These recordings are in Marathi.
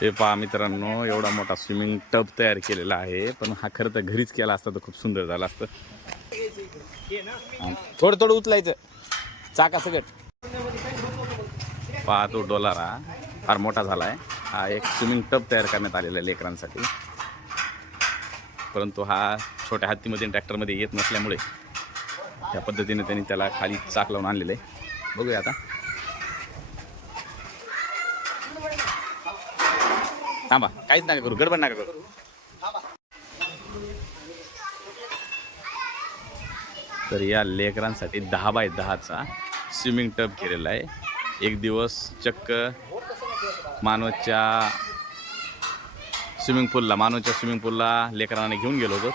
हे पहा मित्रांनो, एवढा मोठा स्विमिंग टब तयार केलेला आहे, पण हा खरं तर घरीच केला असता तर खूप सुंदर झाला असतं. थोडं थोडं उचलायचं चाका सगट. पहा तो डोलारा फार मोठा झाला आहे. हा एक स्विमिंग टब तयार करण्यात आलेला आहे लेकरांसाठी, परंतु हा छोट्या हत्तीमध्ये ट्रॅक्टरमध्ये येत नसल्यामुळे त्या पद्धतीने त्यांनी त्याला खाली चाक लावून आणलेलं आहे. बघूया आता. थांबा, काहीच नका करू, गडबड नका करू. तर या लेकरांसाठी 10 बाय 10चा स्विमिंग टब केलेला आहे. एक दिवस चक्क मानवच्या स्विमिंग पूलला लेकरांना घेऊन गेलो होतो,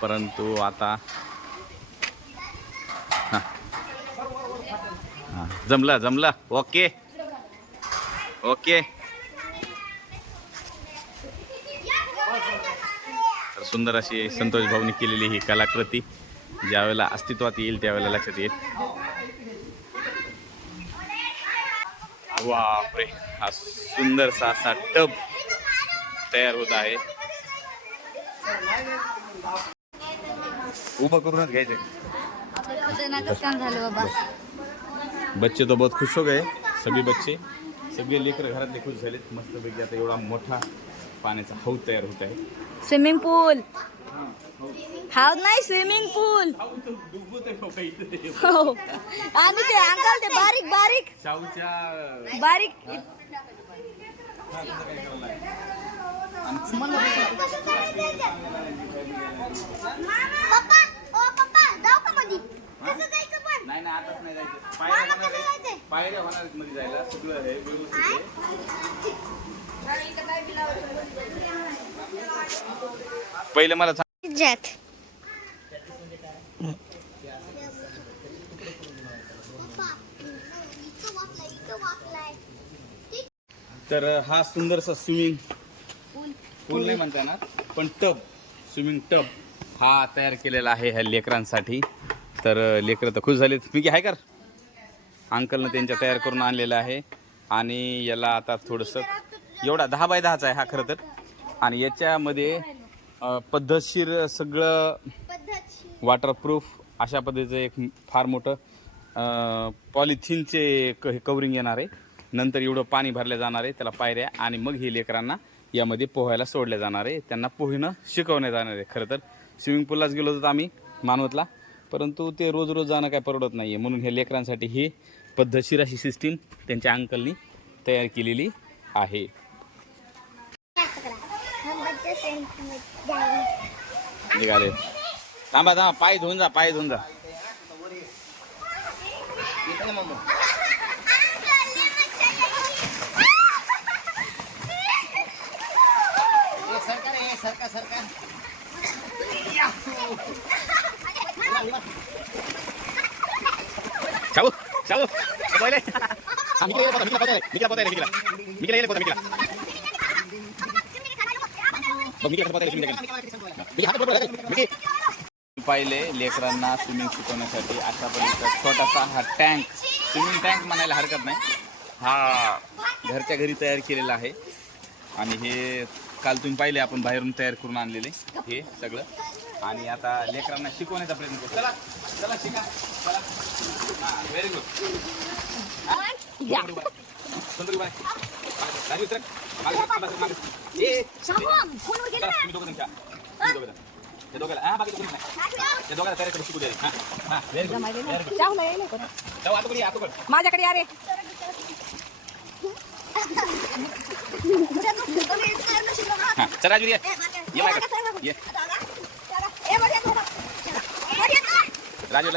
परंतु आता जमलं. ओके. तर सुंदर अशी संतोष भाऊनी केलेली ही कलाकृती ज्यावेळेला अस्तित्वात येईल त्यावेळेला लक्षात येईल. बापरे, हा सुंदरसा असा टब तयार होत आहे. उभं करूनच घ्यायचे. बच्चे तो बहुत खुश हो गए. सगळे लेकर घरातले खुश झालेत. मस्तपैकी आता एवढा मोठा पाण्याचा हौद तयार होत आहे. स्विमिंग पूल हौद नाही, स्विमिंग पूल. हो, आणि ते अंकल ते बारीक शाहूच्या बारीक नाही आताच नाही जायचं. पायऱ्या होणार मध्ये जायला सगळं आहे व्यवस्थित. पहिले मला तर हा सुंदरसा स्विमिंग पूल नाही म्हणता येणार, पण स्विमिंग टब हा तयार केलेला आहे ह्या लेकरांसाठी. तर लेकरं तर खुश झालेत. मी आहे का अंकलनं त्यांच्या तयार करून आणलेलं आहे, आणि याला आता थोडंसं एवढा 10 बाय 10चा आहे हा खरं तर. आणि याच्यामध्ये पद्धतशीर सगळं वॉटरप्रूफ अशा पद्धतीचं एक फार मोठं पॉलिथिनचे कवरिंग येणार आहे. नंतर एवढं पाणी भरलं जाणार आहे, त्याला पायऱ्या, आणि मग हे लेकरांना यामध्ये पोहायला सोडले जाणार आहे. त्यांना पोहणं शिकवण्यात जाणार आहे. खरं तर स्विमिंग पूललाच गेलो होतो आम्ही मानवतला, परंतु ते रोज जाणं काय परवडत नाही आहे, म्हणून हे लेकरांसाठी ही पद्धतशीर अशी सिस्टीम त्यांच्या अंकलनी तयार केलेली आहे. निघाले. थांबा, पाय धुवून जा. सरकार चालू पहिले लेकरांना स्विमिंग शिकवण्यासाठी अशा पद्धतीचा छोटासा हा स्विमिंग टँक म्हणायला हरकत नाही, हा घरच्या घरी तयार केलेला आहे. आणि हे काल तुम्ही पाहिले आपण बाहेरून तयार करून आणलेले हे सगळं. आणि आता लेकरांना शिकवण्याचा प्रयत्न करतो. चला शिका. Very good. माझ्याकडे अरे चला जुरिया ये राजू